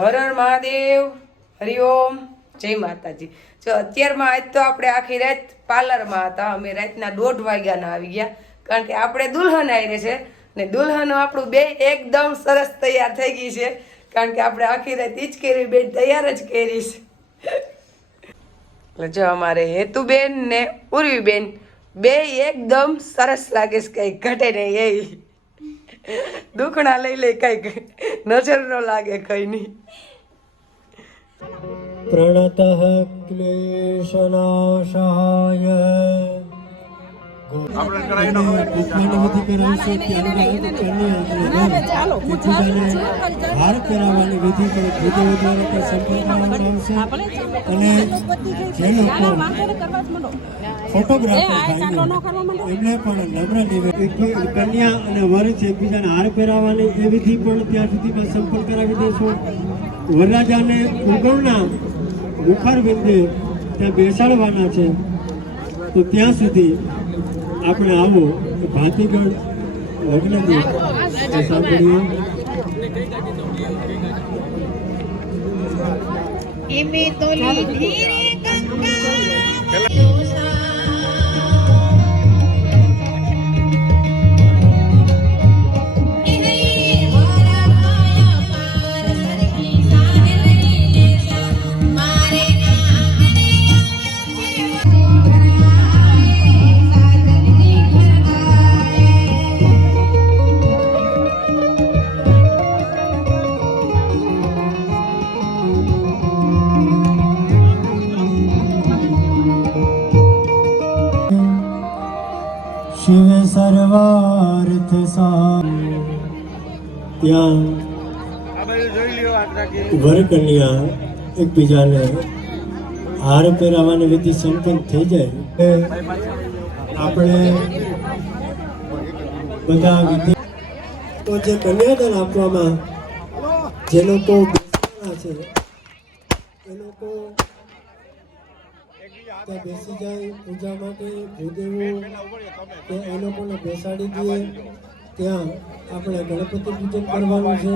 હર હર મહાદેવ, હરિઓમ, જય માતાજી। જો અત્યારમાં આજ તો આપણે આખી રાત પાર્લરમાં હતા। અમે રાતના 1:30 વાગ્યાના આવી ગયા, કારણ કે આપણે દુલ્હન આવી છે ને દુલ્હન આપણું બે એકદમ સરસ તૈયાર થઈ ગઈ છે, કારણ કે આપણે આખી રાત ઈ જ કરી, બેન તૈયાર જ કરી છે। એટલે જો અમારે હેતુબેન ને ઉર્વીબેન બે એકદમ સરસ લાગે છે, કઈ ઘટે નહીં એ દુખણા લઈ લે, કઈ નજર ન લાગે કઈ નહીં। प्रणतः क्लेशनाशाय હાર પહેરાવવાની વિધિ ભૂદેવો દ્વારા સંપન્ન કરવામાં આવશે। અને જે લોકો ફોટોગ્રાફર એમને પણ નમ્ર નિવેદન, કન્યા અને વર છે એકબીજાને હાર પહેરાવવાની એ વિધિ પણ ત્યાં સુધીમાં સંપન્ન કરાવી દઈશું। વરરાજાને ઉગમના મુખાર બિંદે ત્યાં બેસાડવાના છે, તો ત્યાં સુધી આપણે આવો ભાતીગઢ લગ્ન સાંભળીએ। એમે તો લીધી રે ગંગા શિવ સર્વાર્થ ત્યાં વર કન્યા એકબીજાને હાર પહેરાવવાની વિધિ સંપન્ન થઈ જાય, આપણે બધા વિધિ તો જે કન્યાદાન આપવામાં જે લોકો બેસવાના છે એ લોકો ત્યાં બેસી જાય પૂજા માટે। ભૂદેવો કે એ લોકોને બેસાડી દઈએ, ત્યાં આપણે ગણપતિ પૂજન કરવાનું છે।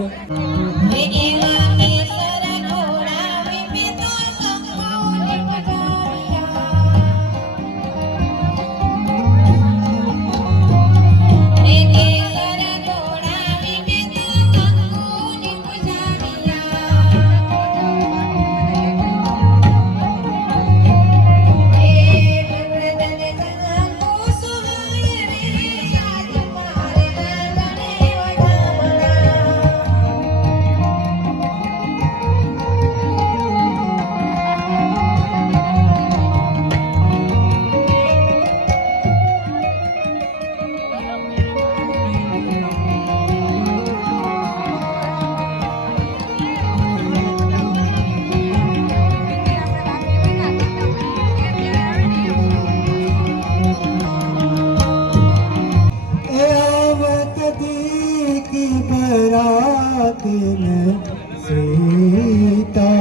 सीता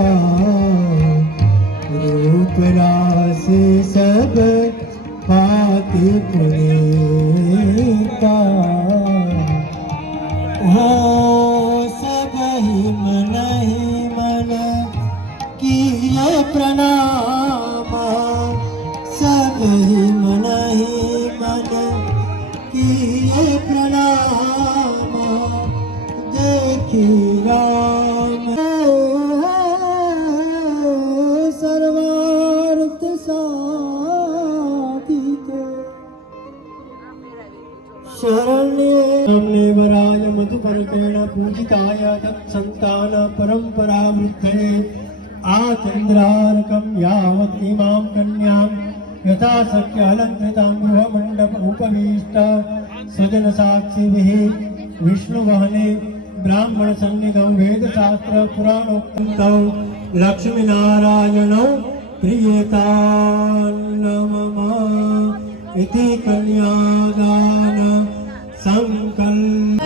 रूप रास सब पाति पुनीता हो सब ही मन किए प्रणाम सब ही मन किए प्रणाम देखी राम सर्वार्थ साधिके शरण्ये हमने वराय मधुपर्केण पूजिताय तत्संतान परंपरा वृद्धये आचंद्रार्कं यावत् इमां कन्यां यथा शक्य अलंकृतां गृहमण्डप उपविष्ट स्वजन साक्षिभिः विष्णुवहने ब्राह्मण सन्निधौ वेदशास्त्र पुराणोक्तौ लक्ष्मीनारायणौ प्रियतान्नमः इति कन्यादान संकल्प।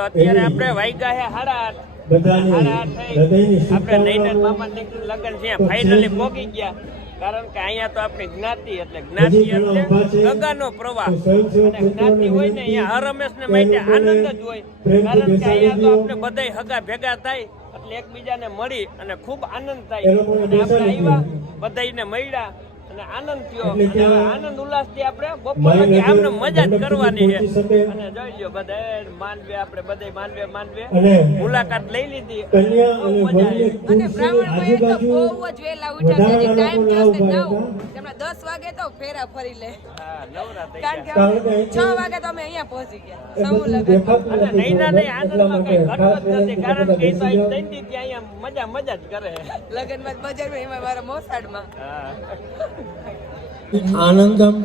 જો અત્યારે આપણે વાગ્યા છે 8:30. બધાને 8:30 હૃદયની થઈ. આપણે નૈનાથ શુભકામનાઓ. મામા દીકરી લગ્ન છે ફાઇનલી પહોંચી ગયા. કારણ કે અહીંયા તો આપણી જ્ઞાતિ એટલે જ્ઞાતિ એટલે ગંગાનો પ્રવાહ અને જ્ઞાતિ હોય ને અહીંયા હર હંમેશને માટે આનંદ જ હોય. કારણ કે અહીંયા તો આપણે બધાય હગા ભેગા થાય એટલે એકબીજાને મળી અને ખૂબ આનંદ થાય. અને આપણે આવ્યા બધાયને મળ્યા અને આનંદ થયો. અને હવે આનંદ ઉલ્લાસ થી આપણે બપોર લગી આમને મજા જ કરવાની છે. અને જોઈ લ્યો બધા માનવે આપણે બધા માનવે મુલાકાત લઈ લીધી. કન્યા બહુ અને મજા વરને આવી. અને બ્રાહ્મણ ભાઈ તો આજુબાજુ બહુ જ વહેલા ઉઠ્યા છે. ટાઈમ થયો છે 9. હતા. તેમણે 10 વાગે તો ફેરા ફરી લે. હા નવરા થઈ કારણ કે ગયા. અમે 6 વાગે તો અમે અહીંયા પહોંચી ગયા. એ સમૂહ બધું લગ્ન. દેખાતું અને નથી. નૈના નહીં આનંદમાં કઈ ખાસ ઘટતું જ નથી. કારણ કે એ તો બેસી અહીં જાઓ. તૈનથી ત્યાં અહીંયા મજા જ કરે. લગ્નમાં બજારમાં એમાં મારા મોસાડમાં હા આનંદમ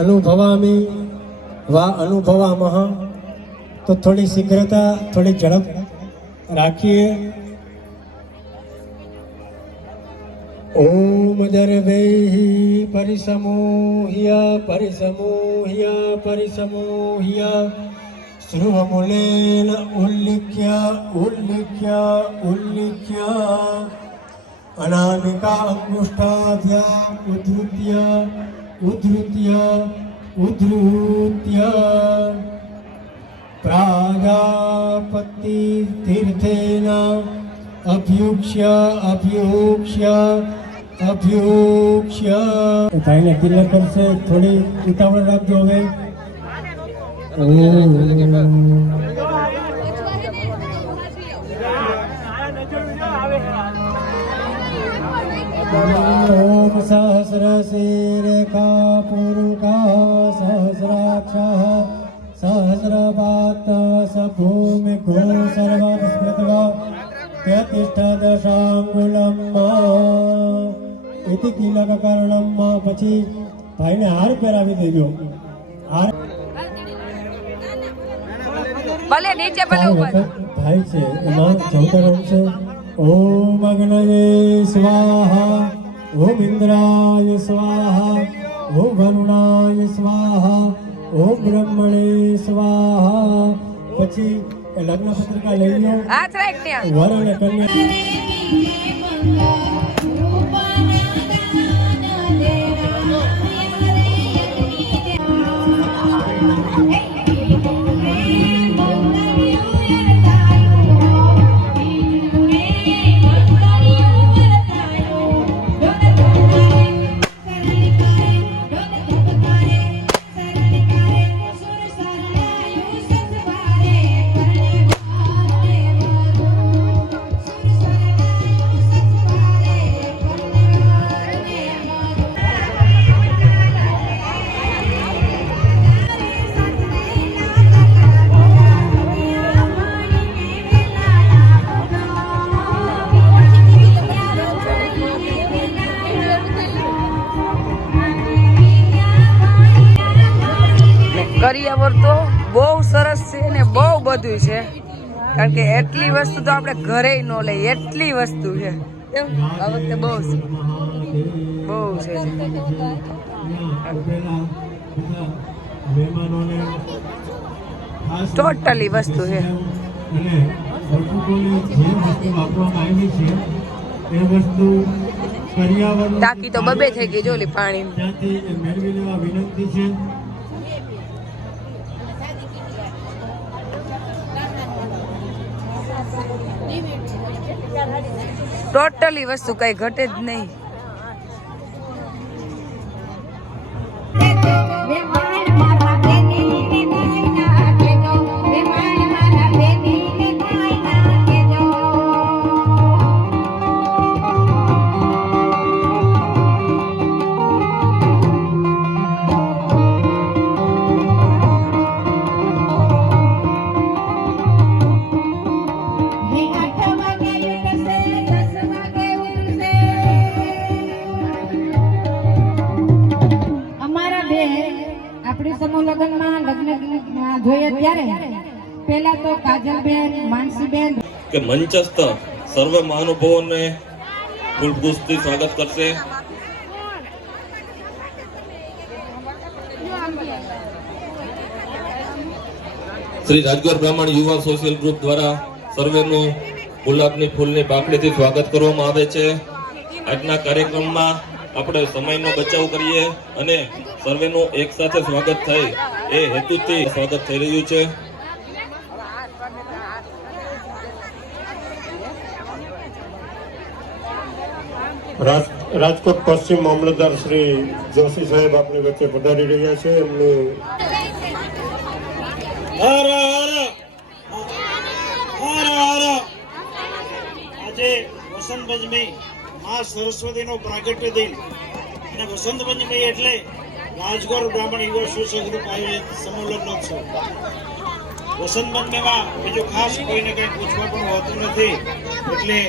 અનુભવામી વા અનુભવામઃ. તો થોડી શીઘ્રતા થોડી ઝડપ રાખીએ. ઓમ દર્ભૈઃ પરિસમૂહ્ય શ્રુવમૂલેન ઉલ્લિખ્ય અનામિકા અંગુષ્ઠાભ્યામ ઉદ્ધૃત્ય પ્રાજાપતિ તીર્થેન અભ્યુક્ષ્ય ભાઈને તિલક કરશે. થોડી ઉતાવળ રાખજો હવે. ઓમ સહસ્રશીરેખા પુરુષા સહસ્રાક્ષ સહસ્રપાત સભૂમિકો સર્વં સ્મૃત્વા પ્રતિષ્ઠા એથી કિલક કારણમાં. પછી ભાઈને હાર પહેરાવી દેજો. હાર ભલે નીચે ભલે ઉપર ભાઈ છે એમાં ચૌતર છે. ઓમ અગ્નયે સ્વાહા, ઓમ ઇન્દ્રાય સ્વાહા, ઓમ વરુણાય સ્વાહા, ઓમ બ્રહ્મણે સ્વાહા. પછી લગ્ન પત્રિકા લઈ લો. હાથ રાખ ત્યાં. વર અને કન્યા કરિયાવર તો બહુ સરસ છે ને બહુ બધું છે. કારણ કે એટલી વસ્તુ તો આપણે ઘરે ન લઈએ એટલી વસ્તુ છે. એમ આ વખતે બહુ છે. ટોટલી વસ્તુ છે. અને વસ્તુઓની જે વસ્તુ વાપરવામાં આવી છે એ વસ્તુ પર્યાવરણ ટાંકી તો બબે થઈ ગઈ જો ઓલી પાણી. ત્યાંથી મેળવી લેવા વિનંતી છે. ટોટલી વસ્તુ કઈ ઘટે જ નહીં. આપણી સમૂહ લગ્નમાં લગ્ન જોઈએ ત્યારે પહેલા તો કાજલબેન, માનસીબેન કે મંચસ્થ સર્વ મહાનુભાવોને ફૂલપુષ્પથી સ્વાગત કરશે. શ્રી રાજગોર બ્રાહ્મણ યુવા સોશિયલ ગ્રુપ દ્વારા સર્વેનું ગુલાબની ફૂલની પાકડીથી સ્વાગત કરવામાં આવે છે. આજના કાર્યક્રમમાં આપણે સમયનો બચાવ કરીએ અને સર્વેનું એક સાથે સ્વાગત થાય એ હેતુથી સ્વાગત થઈ રહ્યું છે. રાજકોટ પશ્ચિમ મામલતદાર શ્રી જોશી સાહેબ આપની વચ્ચે પધારી રહ્યા છે. એમનું આજે વસંત પંચમી મા સરસ્વતીનો પ્રાગટ્ય દિન અને વસંત પંચમી એટલે રાજગોર બ્રાહ્મણ યુવા સોશિયલ ગ્રુપ આયોજિત સમૂહ લગ્નોત્સવ. વસંત પંચમીમાં બીજું ખાસ કોઈને કંઈ પૂછવા પણ હોતું નથી એટલે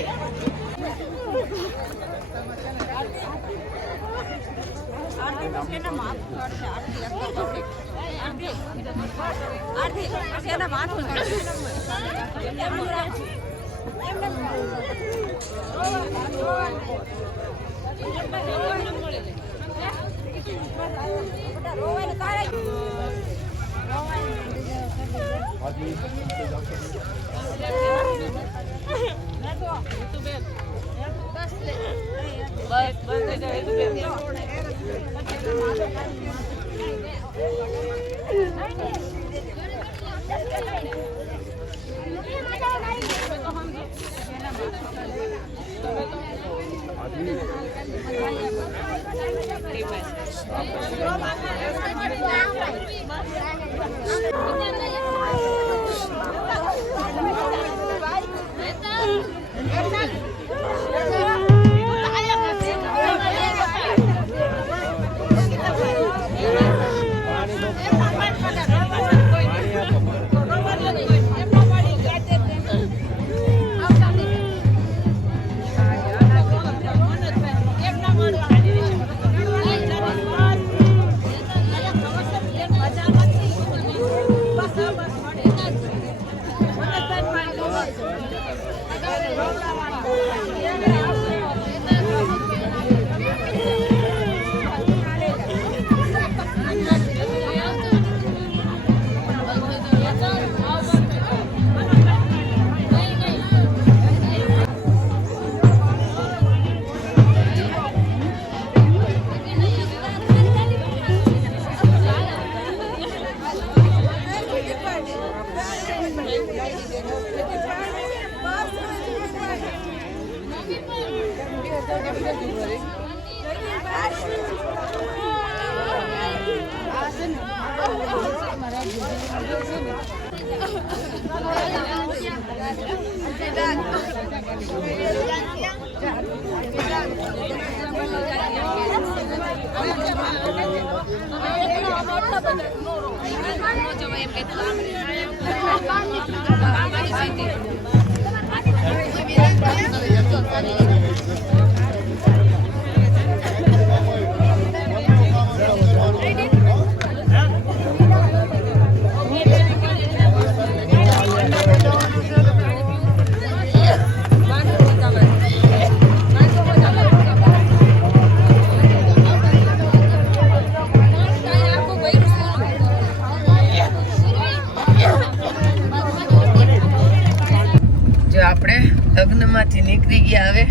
લગ્નમાંથી નીકળી ગયા હવે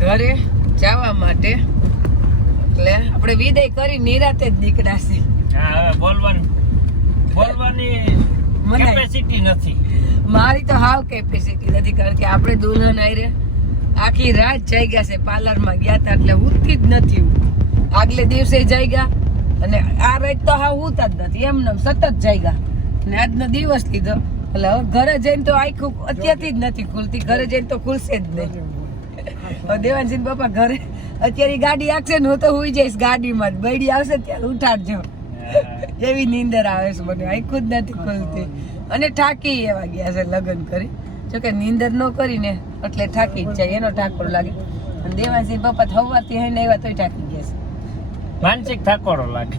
ઘરે જવા માટે, એટલે આપણે વિદાય કરી નિરાતે જ નીકળાશે. હા, હવે બોલવાની કેપેસિટી નથી મારી તો હાવ કેપેસિટી નથી, કારણ કે આપણે દુલ્હન આયરે આખી રાત જાગ્યા છે. પાર્લરમાં ગયા હતા એટલે ઉઠતી જ નથી. આગલે દિવસે જાગ્યા અને આ રાત તો હાવ ઉઠતા જ નથી, એમને સતત જાગ્યા અને આજનો દિવસ લીધો. એટલે હવે ઘરે જઈને તો આખું અત્યારથી જ નથી ખુલતી, ઘરે જઈને તો ખુલશે જ નહીં. દેવાનસિંહ બાપા ઘરે અત્યારે ગાડી આવશે ને હું તો હુઈ જઈશ ગાડીમાં જ, બૈડી આવશે ત્યારે ઉઠાડજો. એવી નીંદર આવે છે મને, આખું જ નથી ખુલતી. અને થાકી એવા ગયા છે લગ્ન કરી, જોકે નીંદર ન કરીને એટલે થાકી જ જાય, એનો ઠાકોર લાગે. અને દેવાનસિંહ બાપા થવાથી હે ને એવા તોય થાકી ગયા છે, માનસિક ઠાકોરો લાગે.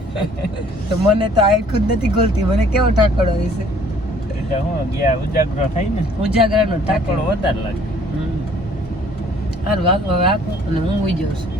તો મને તો આખું જ નથી ખુલતી, મને કેવો ઠાકોરો હશે. એટલે હું ગયા ઉજાગરો થાય ને, ઉજાગરાનો ઠાકોરો ઠાકોરો વધારે લાગે. સારું, હાલો હવે આપો અને હું ઉઈ જાઉં છું.